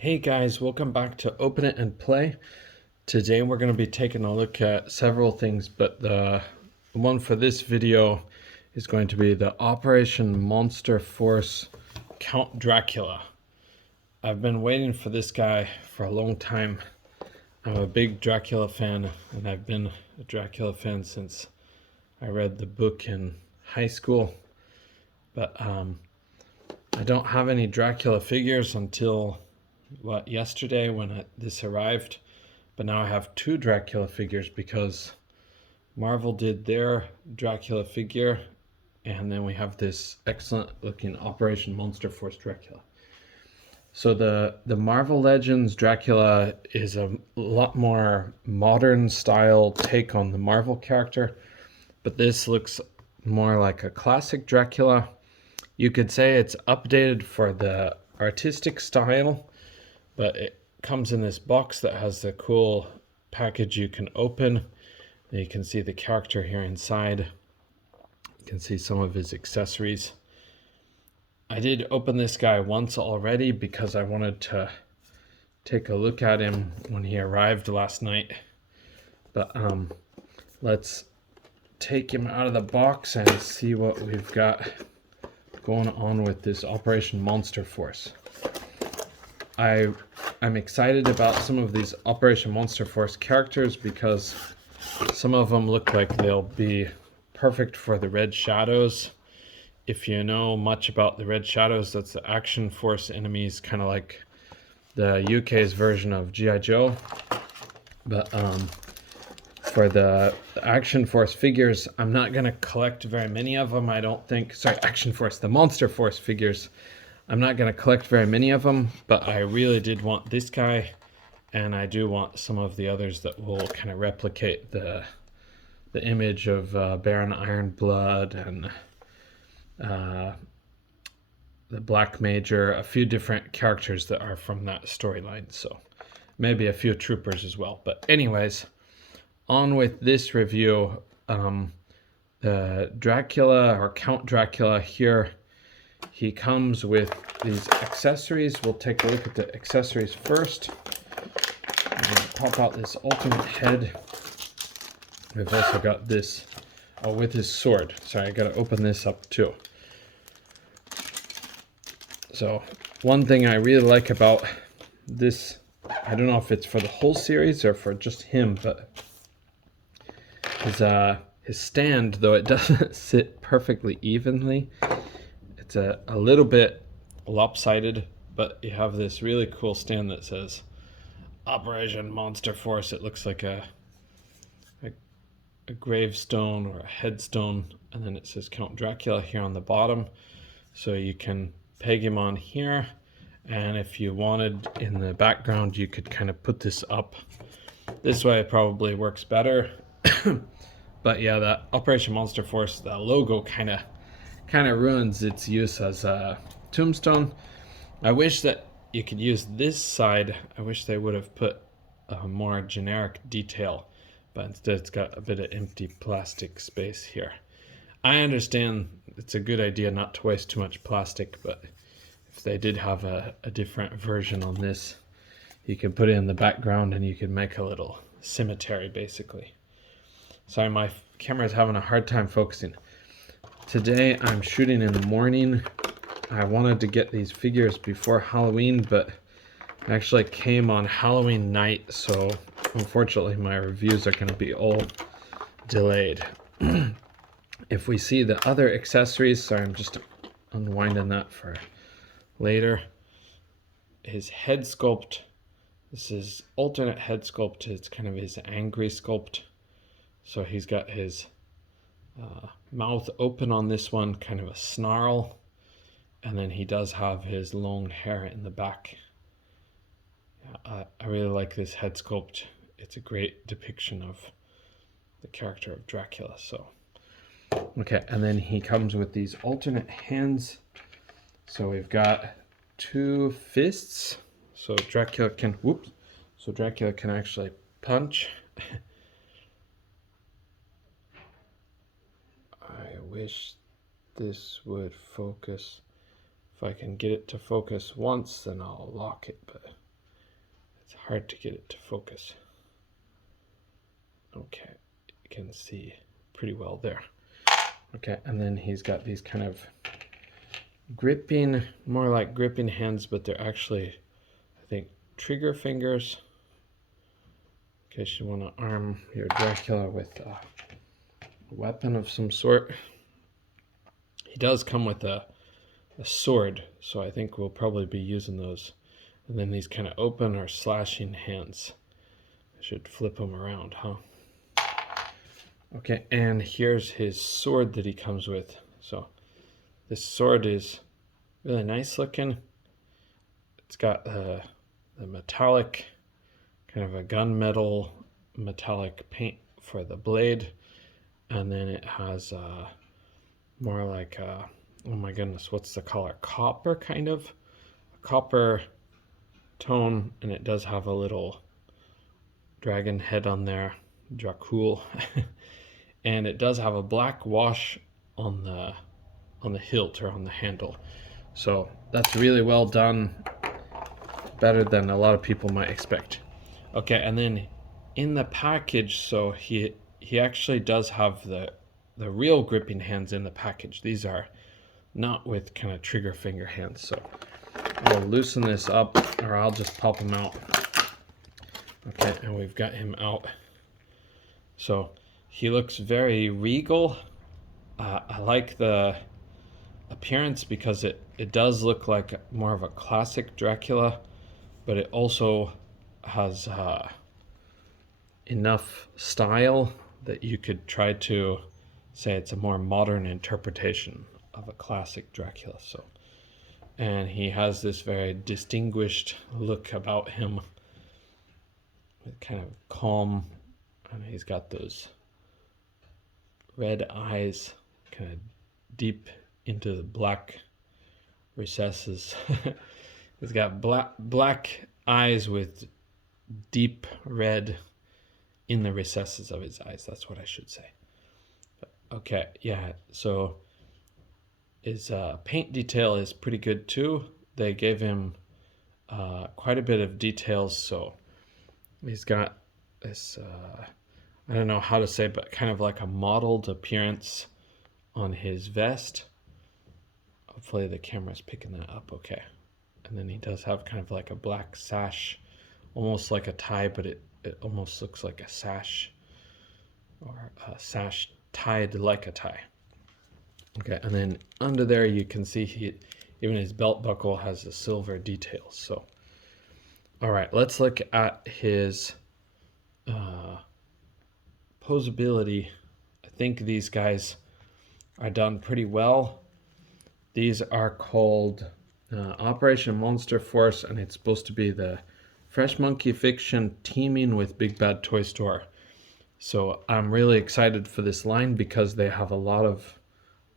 Hey guys, welcome back to Open It and Play. Today we're going to be taking a look at several things, but the one for this video is going to be the Operation Monster Force Count Dracula. I've been waiting for this guy for a long time. I'm a big Dracula fan, and I've been a Dracula fan since I read the book in high school. But I don't have any Dracula figures until yesterday when this arrived, but now I have two Dracula figures because Marvel did their Dracula figure, and then we have this excellent looking Operation Monster Force Dracula. So the Marvel Legends Dracula is a lot more modern style take on the Marvel character, but this looks more like a classic Dracula. You could say it's updated for the artistic style, but it comes in this box that has the cool package you can open. And you can see the character here inside. You can see some of his accessories. I did open this guy once already because I wanted to take a look at him when he arrived last night. But let's take him out of the box and see what we've got going on with this Operation Monster Force. I'm excited about some of these Operation Monster Force characters because some of them look like they'll be perfect for the Red Shadows. If you know much about the Red Shadows, that's the Action Force enemies, kind of like the UK's version of G.I. Joe. But for the Action Force figures, I'm not going to collect very many of them, I don't think. Sorry, Action Force, the Monster Force figures. I'm not going to collect very many of them, but I really did want this guy, and I do want some of the others that will kind of replicate the image of Baron Ironblood and the Black Major, a few different characters that are from that storyline, so maybe a few troopers as well. But anyways, on with this review. The Dracula, or Count Dracula here, he comes with these accessories. We'll take a look at the accessories first. I'm going to pop out this ultimate head. We've also got this with his sword. Sorry, I got to open this up too. So one thing I really like about this, I don't know if it's for the whole series or for just him, but his stand, though it doesn't sit perfectly evenly, it's a little bit lopsided, but you have this really cool stand that says Operation Monster Force. It looks like a gravestone or a headstone, and then it says Count Dracula here on the bottom. So you can peg him on here, and if you wanted in the background, you could kind of put this up. This way it probably works better. But yeah, that Operation Monster Force, the logo kind of ruins its use as a tombstone. I wish that you could use this side. I wish they would have put a more generic detail, but instead it's got a bit of empty plastic space here. I understand it's a good idea not to waste too much plastic, but if they did have a different version on this, you could put it in the background and you could make a little cemetery basically. Sorry, my camera's having a hard time focusing. Today I'm shooting in the morning. I wanted to get these figures before Halloween, but I actually came on Halloween night, so unfortunately my reviews are going to be all delayed. If we see the other accessories, sorry, I'm just unwinding that for later. His head sculpt, this is alternate head sculpt. It's kind of his angry sculpt. So he's got his mouth open on this one, kind of a snarl, and then he does have his long hair in the back. I really like this head sculpt. It's a great depiction of the character of Dracula. So okay, and then he comes with these alternate hands. So we've got two fists, so Dracula can actually punch. I wish this would focus. If I can get it to focus once, then I'll lock it, but It's hard to get it to focus. Okay, you can see pretty well there. Okay, and then he's got these kind of gripping, more like gripping hands, but they're actually, I think, trigger fingers. In case you want to arm your Dracula with a weapon of some sort. He does come with a sword, so I think we'll probably be using those. And then these kind of open or slashing hands. I should flip them around, huh? Okay, and here's his sword that he comes with. So this sword is really nice looking. It's got the metallic, kind of a gunmetal metallic paint for the blade. And then it has more like, oh my goodness, what's the color? Copper, kind of. A copper tone, and it does have a little dragon head on there, Dracula. And it does have a black wash on the hilt or on the handle. So that's really well done, better than a lot of people might expect. Okay, and then in the package, so he actually does have the real gripping hands in the package. These are not with kind of trigger finger hands. So I'll loosen this up, or I'll just pop him out. Okay, and we've got him out. So he looks very regal. I like the appearance because it does look like more of a classic Dracula, but it also has enough style that you could try to say it's a more modern interpretation of a classic Dracula. So, and he has this very distinguished look about him, with kind of calm, and he's got those red eyes kind of deep into the black recesses. He's got black eyes with deep red in the recesses of his eyes. That's what I should say. Okay, yeah, so his paint detail is pretty good too. They gave him quite a bit of details, so he's got this, I don't know how to say, but kind of like a mottled appearance on his vest. Hopefully the camera's picking that up okay. And then he does have kind of like a black sash, almost like a tie, but it almost looks like a sash, or a sash tied like a tie. Okay, and then under there you can see even his belt buckle has the silver details. So, all right, let's look at his posability. I think these guys are done pretty well. These are called Operation Monster Force, and it's supposed to be the Fresh Monkey Fiction teaming with Big Bad Toy Store. So I'm really excited for this line because they have a lot of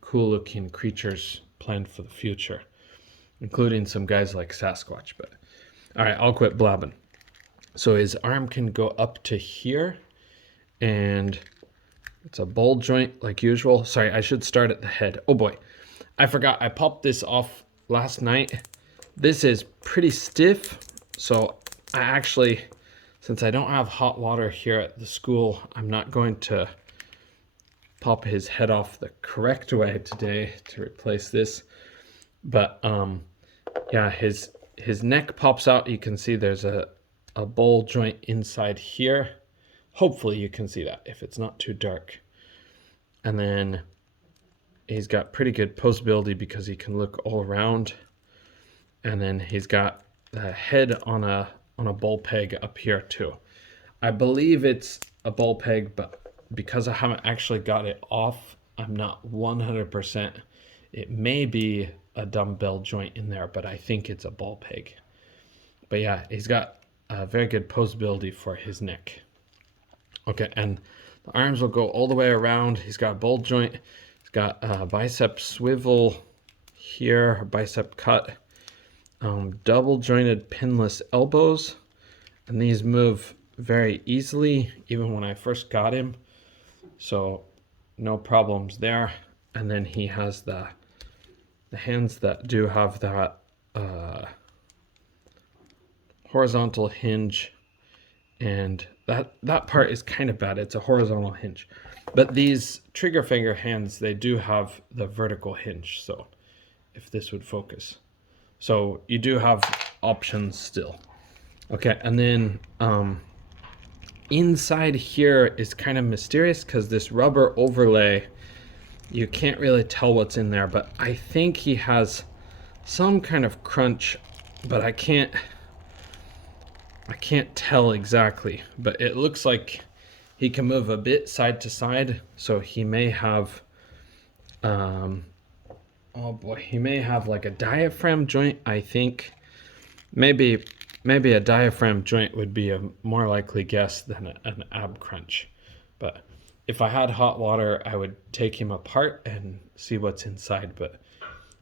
cool looking creatures planned for the future, including some guys like Sasquatch. But all right, I'll quit blabbing. So his arm can go up to here, and it's a ball joint like usual. Sorry, I should start at the head. Oh boy, I forgot. I popped this off last night. This is pretty stiff, so I actually, since I don't have hot water here at the school, I'm not going to pop his head off the correct way today to replace this. But yeah, his neck pops out. You can see there's a ball joint inside here. Hopefully you can see that if it's not too dark. And then he's got pretty good posability because he can look all around. And then he's got the head on a ball peg up here too. I believe it's a ball peg, but because I haven't actually got it off, I'm not 100%. It may be a dumbbell joint in there, but I think it's a ball peg. But yeah, he's got a very good posability for his neck. Okay, and the arms will go all the way around. He's got a ball joint. He's got a bicep swivel here, a bicep cut. Double jointed pinless elbows, and these move very easily even when I first got him, so no problems there. And then he has the hands that do have that horizontal hinge, and that part is kind of bad. It's a horizontal hinge, but these trigger finger hands, they do have the vertical hinge. So if this would focus, so you do have options still. Okay, and then inside here is kind of mysterious because this rubber overlay, you can't really tell what's in there, but I think he has some kind of crunch, but I can't tell exactly, but it looks like he can move a bit side to side, so he may have oh boy, he may have like a diaphragm joint. I think maybe a diaphragm joint would be a more likely guess than an ab crunch. But if I had hot water, I would take him apart and see what's inside, but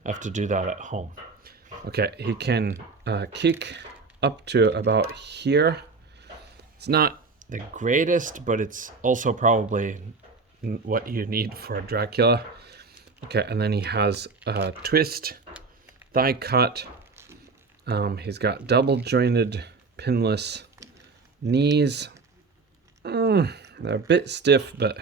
I have to do that at home. Okay, he can kick up to about here. It's not the greatest, but it's also probably what you need for a Dracula. Okay, and then he has a twist, thigh cut. He's got double jointed pinless knees. They're a bit stiff, but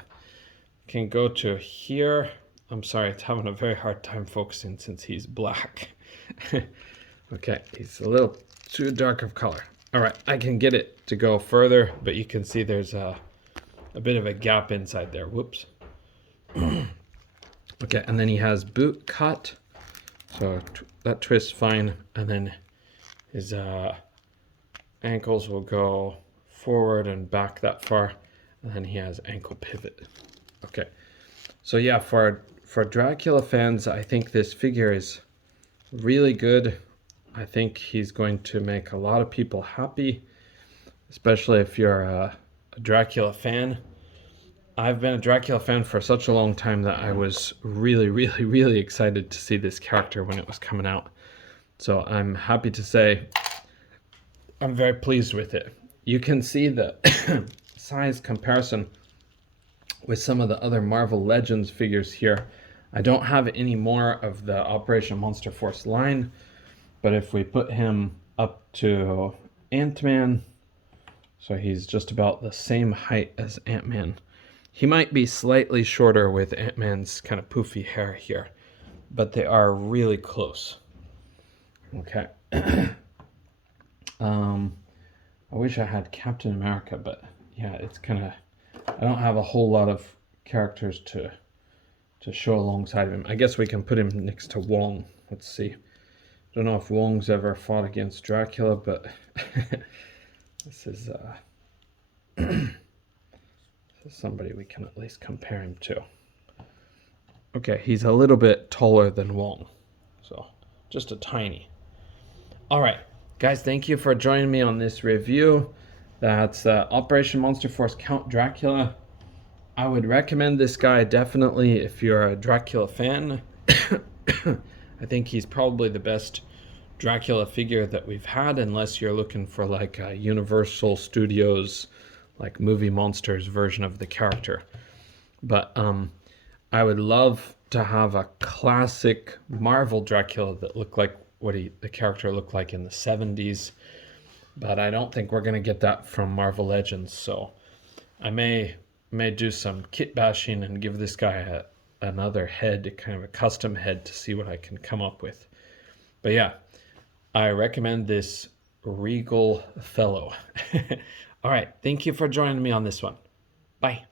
can go to here. I'm sorry, it's having a very hard time focusing since he's black. Okay, he's a little too dark of color. All right, I can get it to go further, but you can see there's a bit of a gap inside there. Whoops. Okay, and then he has boot cut, so that twists fine, and then his ankles will go forward and back that far, and then he has ankle pivot. Okay, so yeah, for Dracula fans, I think this figure is really good. I think he's going to make a lot of people happy, especially if you're a Dracula fan. I've been a Dracula fan for such a long time that I was really excited to see this character when it was coming out. So I'm happy to say I'm very pleased with it. You can see the size comparison with some of the other Marvel Legends figures here. I don't have any more of the Operation Monster Force line, but if we put him up to Ant-Man, so he's just about the same height as Ant-Man. He might be slightly shorter with Ant-Man's kind of poofy hair here, but they are really close. Okay. I wish I had Captain America, but yeah, it's kind of, I don't have a whole lot of characters to show alongside of him. I guess we can put him next to Wong. Let's see. I don't know if Wong's ever fought against Dracula, but this is somebody we can at least compare him to. Okay, he's a little bit taller than Wong, so just a tiny. All right, guys, thank you for joining me on this review. That's Operation Monster Force Count Dracula. I would recommend this guy definitely if you're a Dracula fan. I think he's probably the best Dracula figure that we've had, unless you're looking for like a Universal Studios like movie monsters version of the character. But I would love to have a classic Marvel Dracula that looked like what the character looked like in the 70s, but I don't think we're gonna get that from Marvel Legends. So I may do some kit bashing and give this guy another head, kind of a custom head, to see what I can come up with. But yeah, I recommend this regal fellow. All right, thank you for joining me on this one. Bye.